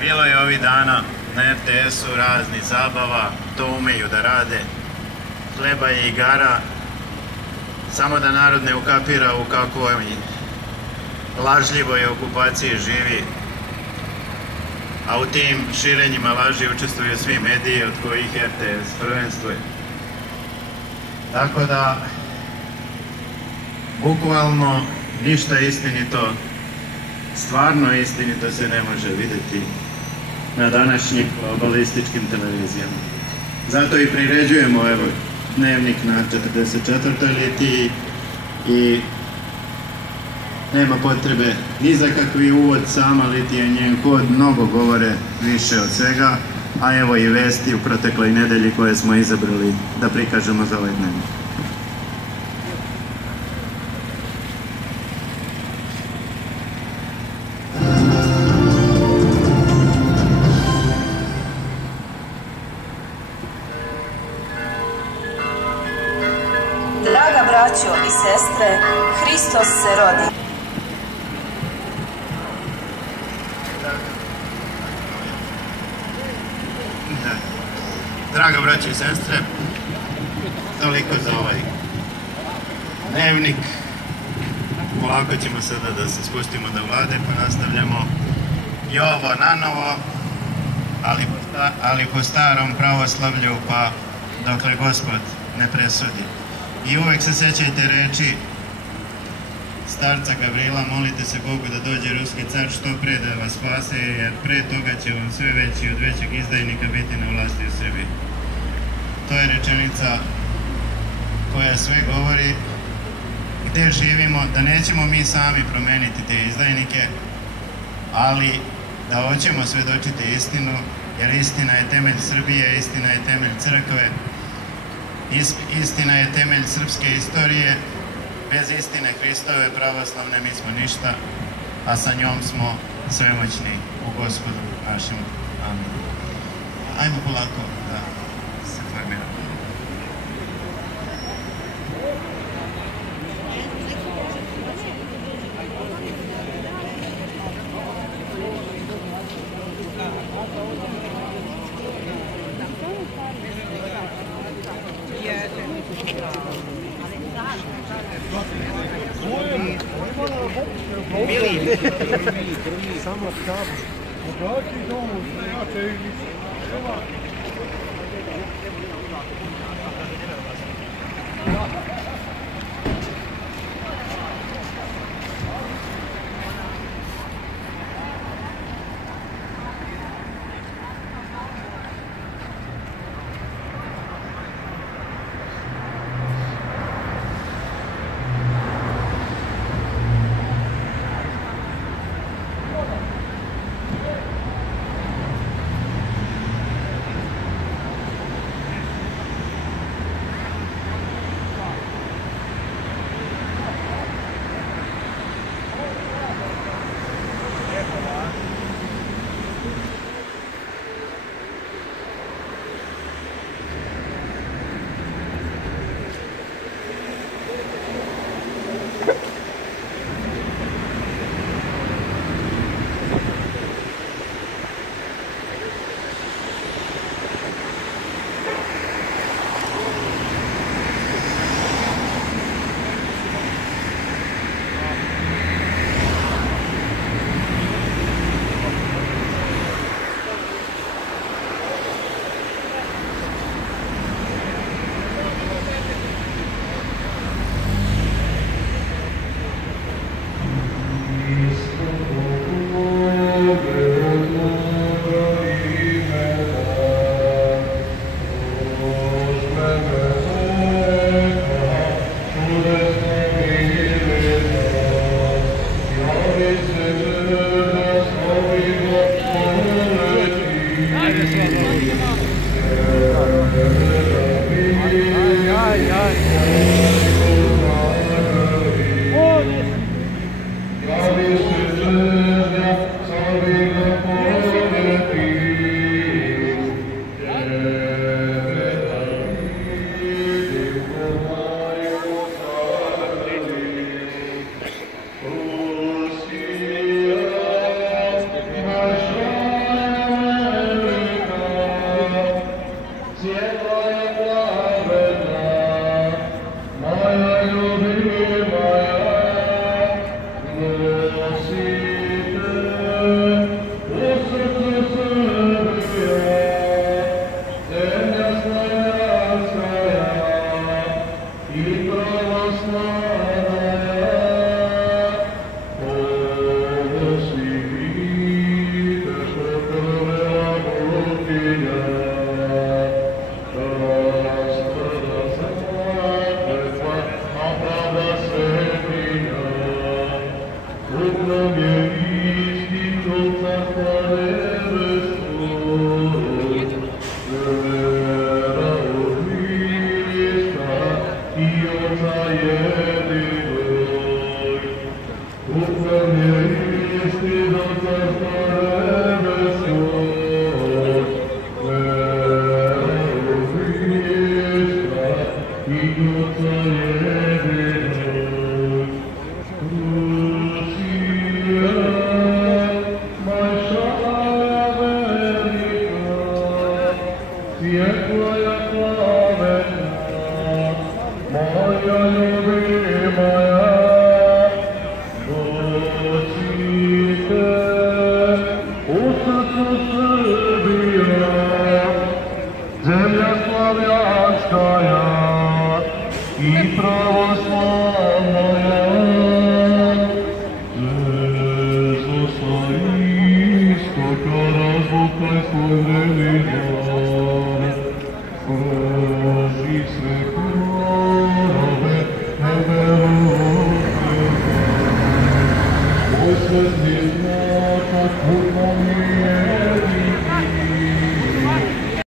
Bilo je ovih dana na RTS-u razni zabava, to umeju da rade, hleba i igara, samo da narod ne ukapira u kakvoj lažljivoj okupaciji živi, a u tim širenjima laži učestvuju svi mediji od kojih RTS prvenstvuje. Tako da, bukvalno ništa istinito, stvarno istinito se ne može videti na današnjim globalističkim televizijama. Zato i priređujemo dnevnik na 44. litiji i nema potrebe ni za kakvi uvod, sama litija i njen kod mnogo govore više od svega, a evo i vesti u protekloj nedelji koje smo izabrali da prikažemo za ovaj dnevnik. Draga braćo i sestre, Hristos se rodi. Draga braćo i sestre, toliko za ovaj dnevnik. Polako ćemo sada da se spustimo do Vlade, pa nastavljamo i ovo nanovo, ali po starom pravoslavlju, pa dokle Gospod ne presudi. I uvek se sećajte reči starca Gavrila, molite se Bogu da dođe ruski car što pre da vas spase, jer pre toga će vam sve veći od većeg izdajnika biti na vlasti u Srbiji. To je rečenica koja sve govori gde živimo, da nećemo mi sami promeniti te izdajnike, ali da hoćemo svedočiti istinu, jer istina je temelj Srbije, istina je temelj crkve, istina je temelj srpske istorije. Bez istine Hristove pravoslavne mi smo ništa, a sa njom smo svemoćni u Gospodu našem. Amin. Ajmo polako da se formiramo. Samo kapu. Dođi domu, ja te i Господь возлюбил.